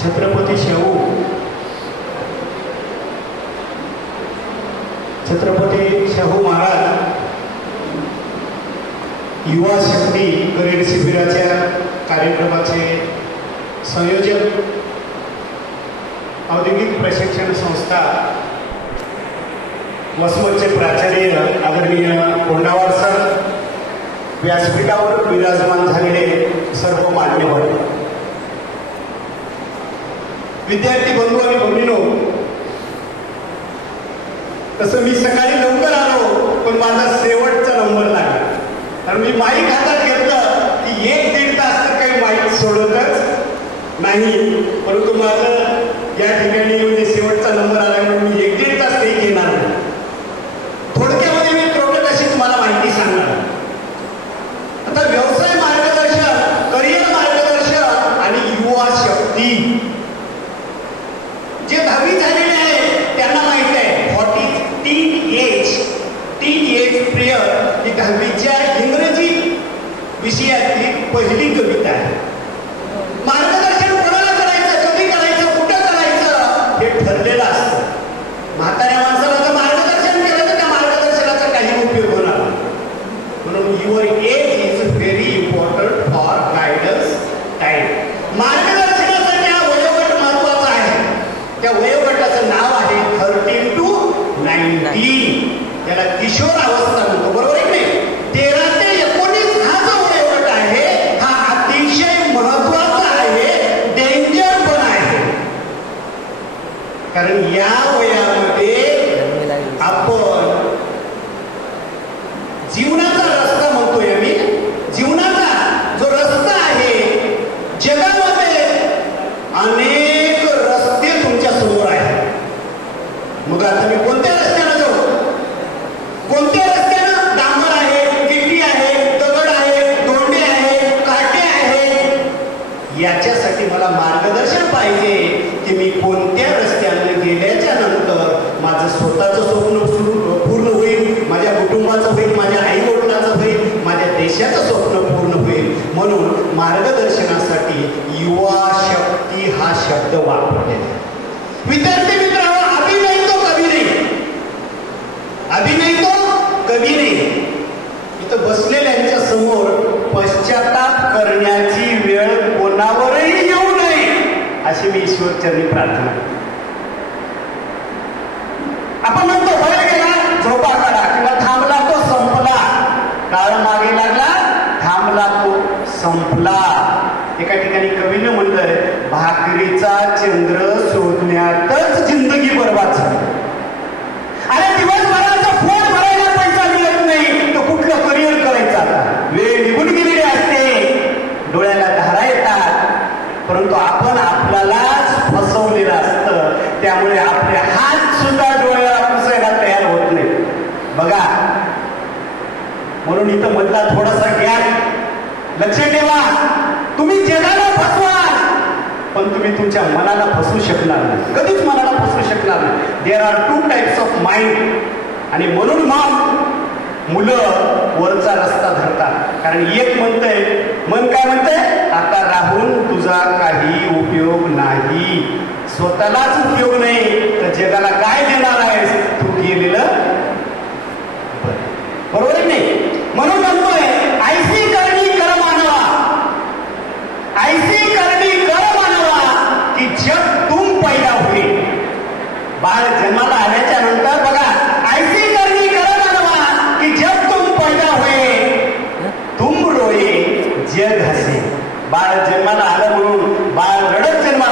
छत्रपती शाहू महाराज युवा शक्ती करिअर शिबिराच्या कार्यक्रमाचे संयोजक, औद्योगिक प्रशिक्षण संस्था वसमतचे प्राचार्य आदरणीय कोंडावार सर, व्यासपीठावर विराजमान झालेले सर्व मान्यवर, विद्यार्थी बंधू आणि भगिनींनो, तसं मी सकाळी लवकर आलो पण माझा शेवटचा नंबर लागला. कारण मी माईक हातात घेतलं की 1-1.5 तास तर काही माईक सोडतच नाही, परंतु माझं या ठिकाणी म्हणजे शेवटचा नंबर आला म्हणून मी 1-1.5 तास काही घेणार नाही. थोडक्यामध्ये मी थोडं अशी तुम्हाला माहिती सांगणार. आता व्यवसाय मार्गदर्शन, करिअर मार्गदर्शन आणि युवा शक्ती, जे 10वी झालेले आहे त्यांना माहिती आहे what is teenage prayer ही 10वीच्या इंग्रजी विषयातली पहिली कविता आहे. मार्गदर्शन कोणाला करायचं, कधी करायचं, कुठं करायचं हे ठरलेलं असतं. म्हाताऱ्या माणसाला जर मार्गदर्शन केलं तर त्या मार्गदर्शनाचा काही उपयोग होणार नाही. म्हणून your age is very important for guidance time. मार्गदर्शनासाठी हा वयोगट महत्वाचा आहे. त्या वयोगटाचं नाव आहे 13 to 19. त्याला किशोर अवस्था म्हणतो, बरोबर आहे की नाही? 13 ते 19 हा जो वयोगट आहे हा अतिशय महत्वाचा आहे, डेंजर पण आहे. कारण या वयामध्ये आपण जीवनाचा रस्ता म्हणतोय, आम्ही जीवनाचा जो रस्ता आहे, जगामध्ये अनेक रस्ते तुमच्या समोर आहेत. मग आता मी कोणत्या रस्त्यानं जाऊ? कोणत्या रस्त्यानं? डांबर आहे, गिट्टी आहे, दगड आहे, दोंडे आहे, काटे आहे. याच्यासाठी मला मार्गदर्शन पाहिजे की मी कोणत्या रस्त्यानं गेल्याच्या नंतर माझं स्वतःचं स्वप्न पूर्ण होईल, माझ्या कुटुंबाचं होईल, माझ्या आई वडिलांचं होईल, माझ्या देशाचं स्वप्न पूर्ण होईल. म्हणून मार्गदर्शनासाठी युवा शक्ती हा शब्द वापरलेला आहे. विद्यार्थी मित्रांनो, अभिनय तो कवी नाही, अभिनय तो कवी नाही. इथं बसलेल्यांच्या समोर पश्चाताप करण्याची वेळ कोणावरही येऊ नये अशी मी ईश्वरचरणी प्रार्थना. आपण म्हणतो बाहेर गेला झोपा काढा किंवा थांबला तो संपला, काळ मागे लागला थांबला तो संपला. एका ठिकाणी कवीनं म्हणलंय, भाकरीचा चंद्र शोधण्यातच जिंदगी बरबाद झाली. अरे दिवसभराचा फोन भरायला पैसा मिळत नाही तर कुठलं करिअर करायचं? आता वेळ निघून गेलेली असते, डोळ्याला धारा येतात, परंतु आपण आपल्यालाच फसवलेलं असतं. त्यामुळे आपले हात सुद्धा डोळ्याला पुसायला तयार होत नाही. बघा, म्हणून इथं मधला थोडासा गॅप लक्ष ठेवा. तुम्ही जगाला फसवा पण तुम्ही तुमच्या मनाला फसवू शकणार नाही, कधीच मनाला फसवू शकणार नाही. There are 2 types of mind. आणि म्हणून मग मुलं वरचा रस्ता धरतात. कारण एक म्हणतंय, मन काय म्हणतंय, आता राहून तुझा काही उपयोग नाही, स्वतःलाच उपयोग नाही तर जगाला काय देणार आहेस? तू गेलेलं बरोबर आहे नाही? म्हणून म्हणतोय, ऐसी करणी कर मानवा, ऐसी करणी कर मानवा की जग तुम पैदा हुए. बाळ जन्माला आल्याच्या नंतर बघा, ऐसी करणी कर मानवा की जग तुम पैदा हुए, तुम रोए जग हसे. बाळ जन्माला आलं म्हणून बाळ रडत जन्माला